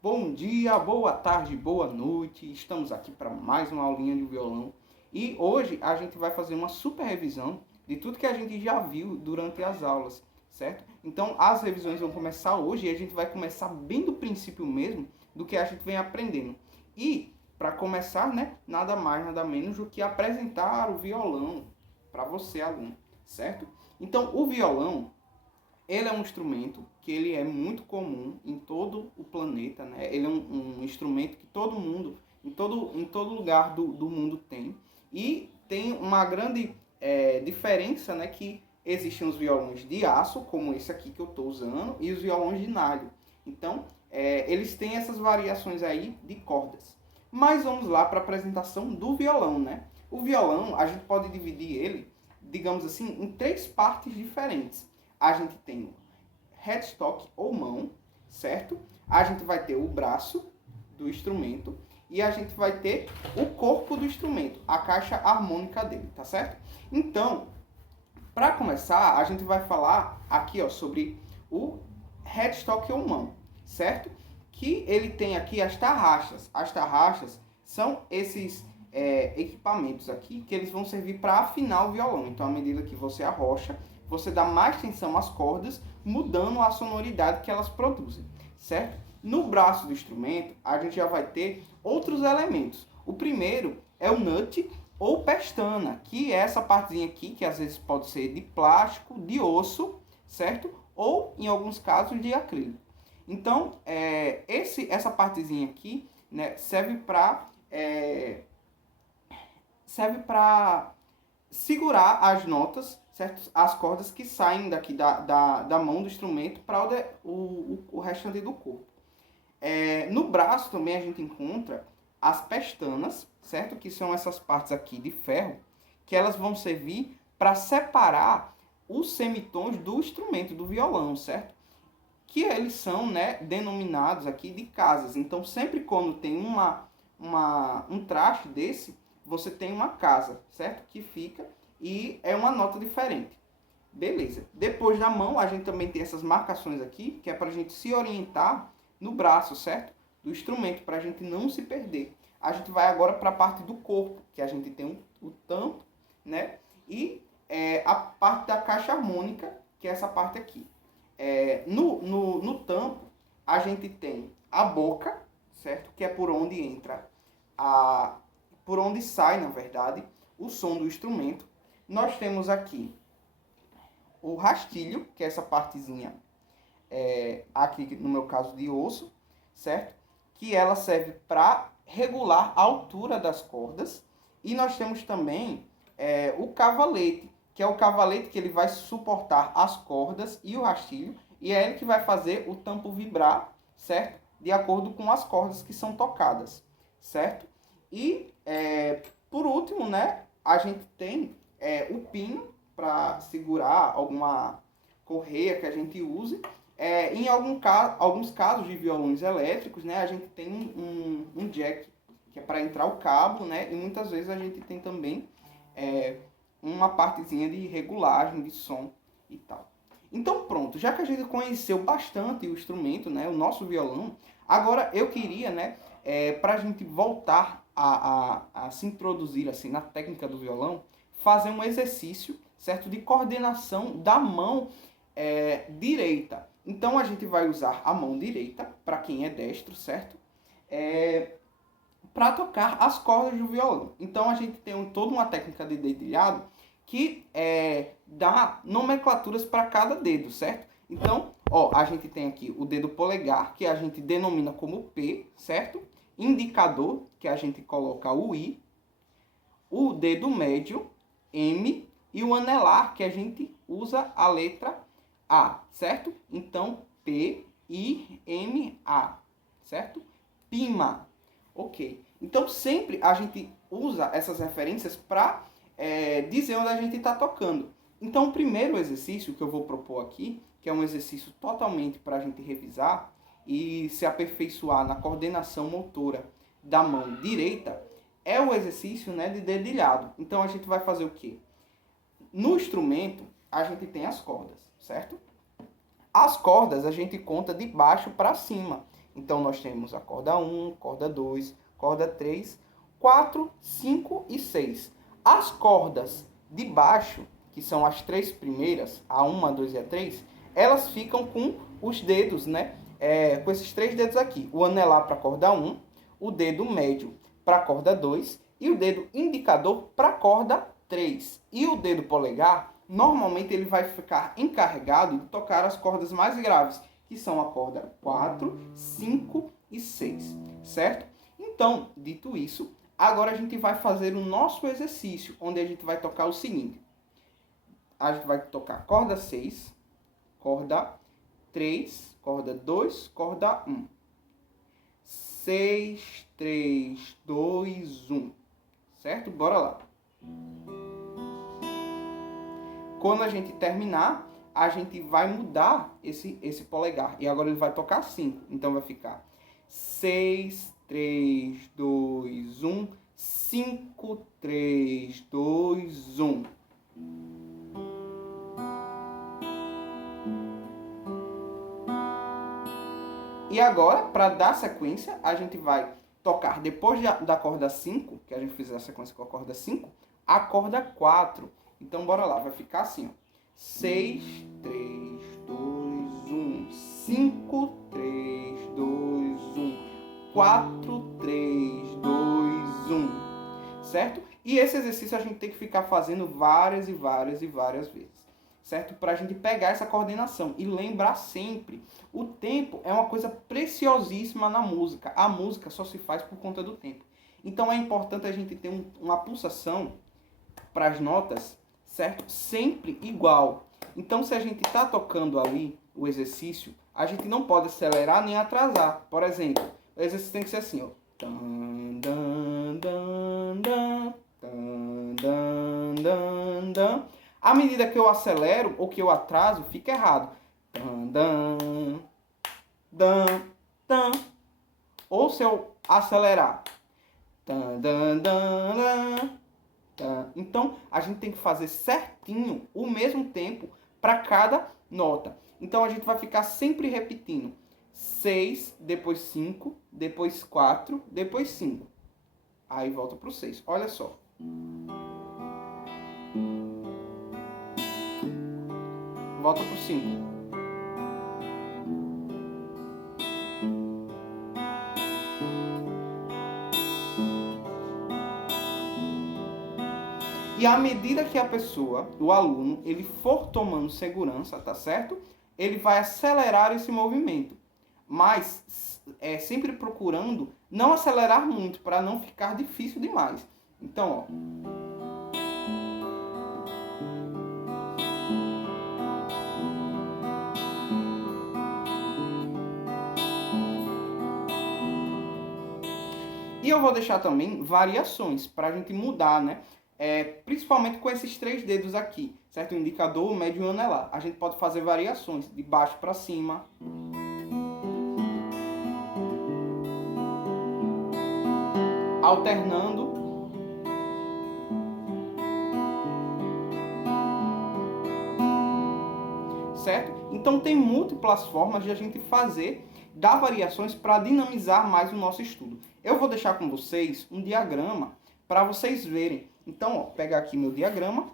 Bom dia, boa tarde, boa noite. Estamos aqui para mais uma aulinha de violão. E hoje a gente vai fazer uma super revisão de tudo que a gente já viu durante as aulas, certo? Então as revisões vão começar hoje e a gente vai começar bem do princípio mesmo do que a gente vem aprendendo. E para começar, né, nada mais, nada menos do que apresentar o violão para você, aluno, certo? Então o violão ele é um instrumento que ele é muito comum em todo o planeta, né? Ele é um instrumento que todo mundo, em todo lugar do mundo tem. E tem uma grande diferença, né? Que existem os violões de aço, como esse aqui que eu estou usando, e os violões de nylon. Então, eles têm essas variações aí de cordas. Mas vamos lá para a apresentação do violão, né? O violão, a gente pode dividir ele, digamos assim, em três partes diferentes. A gente tem o headstock ou mão, certo? A gente vai ter o braço do instrumento e a gente vai ter o corpo do instrumento, a caixa harmônica dele, tá certo? Então, para começar, a gente vai falar aqui, ó, sobre o headstock ou mão, certo? Que ele tem aqui as tarraxas. As tarraxas são esses equipamentos aqui que eles vão servir para afinar o violão. Então, à medida que você arrocha, você dá mais tensão às cordas, mudando a sonoridade que elas produzem, certo? No braço do instrumento, a gente já vai ter outros elementos. O primeiro é o nut ou pestana, que é essa partezinha aqui, que às vezes pode ser de plástico, de osso, certo? Ou, em alguns casos, de acrílico. Então, essa partezinha aqui, né, serve para segurar as notas, certo? As cordas que saem daqui da mão do instrumento para o restante do corpo. No braço também a gente encontra as pestanas, certo? Que são essas partes aqui de ferro, que elas vão servir para separar os semitons do instrumento, do violão, certo? Que eles são, né, denominados aqui de casas. Então, sempre quando tem um traste desse, você tem uma casa, certo? Que fica e é uma nota diferente. Beleza. Depois da mão, a gente também tem essas marcações aqui, que é para a gente se orientar no braço, certo? Do instrumento, para a gente não se perder. A gente vai agora para a parte do corpo, que a gente tem o tampo, né? E a parte da caixa harmônica, que é essa parte aqui. No tampo, a gente tem a boca, certo? Que é por onde entra por onde sai, na verdade, o som do instrumento. Nós temos aqui o rastilho, que é essa partezinha aqui, no meu caso, de osso, certo? Que ela serve para regular a altura das cordas. E nós temos também o cavalete, que é o cavalete que ele vai suportar as cordas e o rastilho, e é ele que vai fazer o tampo vibrar, certo? De acordo com as cordas que são tocadas, certo? E, por último, né, a gente tem o pino para segurar alguma correia que a gente use. Em alguns casos de violões elétricos, né, a gente tem um jack, que é para entrar o cabo, né, e muitas vezes a gente tem também uma partezinha de regulagem de som e tal. Então pronto, já que a gente conheceu bastante o instrumento, né, o nosso violão, agora eu queria, né, para a gente voltar a se introduzir assim, na técnica do violão, fazer um exercício, certo, de coordenação da mão direita. Então a gente vai usar a mão direita, para quem é destro, certo? Para tocar as cordas do violão. Então a gente tem toda uma técnica de dedilhado que dá nomenclaturas para cada dedo, certo? Então, ó, a gente tem aqui o dedo polegar, que a gente denomina como P, certo? Indicador, que a gente coloca o I, o dedo médio, M, e o anelar, que a gente usa a letra A, certo? Então, P, I, M, A, certo? Pima, ok. Então, sempre a gente usa essas referências para dizer onde a gente está tocando. Então, o primeiro exercício que eu vou propor aqui, que é um exercício totalmente para a gente revisar e se aperfeiçoar na coordenação motora da mão direita, é o exercício, né, de dedilhado. Então, a gente vai fazer o quê? No instrumento, a gente tem as cordas, certo? As cordas a gente conta de baixo para cima. Então, nós temos a corda 1, corda 2, corda 3, 4, 5 e 6. As cordas de baixo, que são as três primeiras, a 1, a 2 e a 3, elas ficam com os dedos, né? Com esses três dedos aqui. O anelar para a corda 1, o dedo médio para a corda 2 e o dedo indicador para a corda 3. E o dedo polegar, normalmente ele vai ficar encarregado de tocar as cordas mais graves, que são a corda 4, 5 e 6, certo? Então, dito isso, agora a gente vai fazer o nosso exercício, onde a gente vai tocar o seguinte. A gente vai tocar corda 6, corda 3, corda 2, corda 1. 6, 3, 2, 1. Certo? Bora lá. Quando a gente terminar, a gente vai mudar esse polegar. E agora ele vai tocar 5. Então vai ficar 6, 3, 2, 1. 5, 3, 2, 1. E agora, para dar sequência, a gente vai tocar depois da corda 5, que a gente fizer a sequência com a corda 5, a corda 4. Então, bora lá, vai ficar assim, ó. 6, 3, 2, 1. 5, 3, 2, 1. 4, 3, 2, 1. Certo? E esse exercício a gente tem que ficar fazendo várias e várias e várias vezes. Certo? Para a gente pegar essa coordenação e lembrar sempre. O tempo é uma coisa preciosíssima na música. A música só se faz por conta do tempo. Então é importante a gente ter uma pulsação para as notas, certo? Sempre igual. Então se a gente está tocando ali o exercício, a gente não pode acelerar nem atrasar. Por exemplo, o exercício tem que ser assim, ó. Dan, dan, dan, dan, dan, dan, dan, dan. À medida que eu acelero ou que eu atraso, fica errado. Dan, dan, dan, dan. Ou se eu acelerar. Dan, dan, dan, dan, dan. Então, a gente tem que fazer certinho o mesmo tempo para cada nota. Então, a gente vai ficar sempre repetindo. 6, depois 5, depois 4, depois 5. Aí volta para o 6. Olha só. Volta pro 5. E à medida que a pessoa, o aluno, ele for tomando segurança, tá certo? Ele vai acelerar esse movimento. Mas sempre procurando não acelerar muito, para não ficar difícil demais. Então, ó. E eu vou deixar também variações para a gente mudar, né? Principalmente com esses três dedos aqui, certo? O indicador, o médio e o anelar. A gente pode fazer variações de baixo para cima. Alternando. Certo? Então tem múltiplas formas de a gente dar variações para dinamizar mais o nosso estudo. Eu vou deixar com vocês um diagrama para vocês verem. Então, ó, pegar aqui meu diagrama,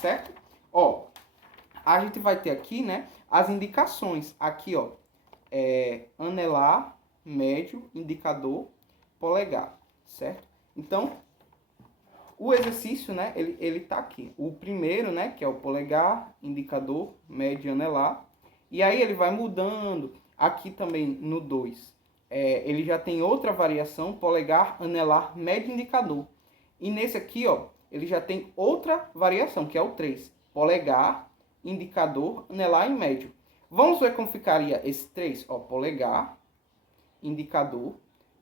certo? Ó, a gente vai ter aqui, né, as indicações. Aqui, ó, anelar, médio, indicador, polegar, certo? Então, o exercício, né, ele tá aqui. O primeiro, né, que é o polegar, indicador, médio e anelar. E aí ele vai mudando. Aqui também no 2, ele já tem outra variação, polegar, anelar, médio e indicador. E nesse aqui, ó, ele já tem outra variação, que é o 3. Polegar, indicador, anelar e médio. Vamos ver como ficaria esse 3. Ó, polegar, indicador,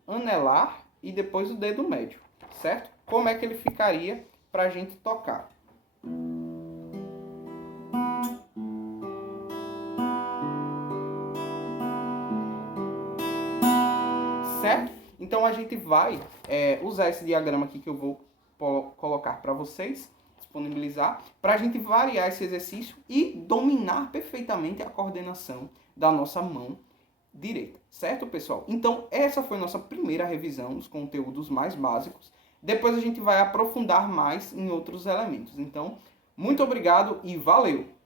anelar e depois o dedo médio, certo? Como é que ele ficaria para a gente tocar? Certo? Então a gente vai usar esse diagrama aqui que eu vou colocar para vocês, disponibilizar, para a gente variar esse exercício e dominar perfeitamente a coordenação da nossa mão direita, certo, pessoal? Então, essa foi a nossa primeira revisão dos conteúdos mais básicos. Depois a gente vai aprofundar mais em outros elementos. Então, muito obrigado e valeu!